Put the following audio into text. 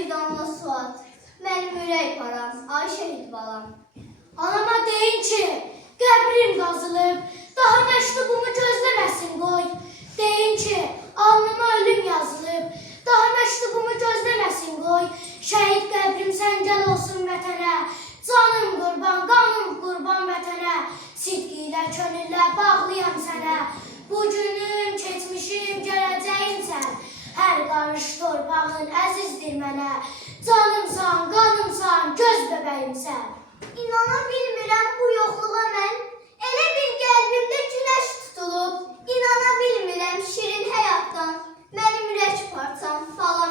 bir damla su at. Mənim ürək param, ay şəhid balam. Anama deyin ki, qəbrim qazılıb, daha məktubumu gözləməsin qoy. Deyin ki, alnıma ölüm yazılıb, daha məktubumu gözləməsin qoy. Şəhid qəbrim səngəl olsun vətənə, canım qurban, qanım qurban vətənə. Sidqi ilə, könüllə bağlıyam sənə, bugünüm, keçmişim, gələcəyimsən. Hər qarış torpağın əzizdir mənə, canımsan, qanımsan, göz bəbəyimsən. İnana bilmirəm bu yoxluğa mən, elə bir qəlbimdə günəş tutulub. İnana bilmirəm şirin həyatdan, mənim ürək parçam, balam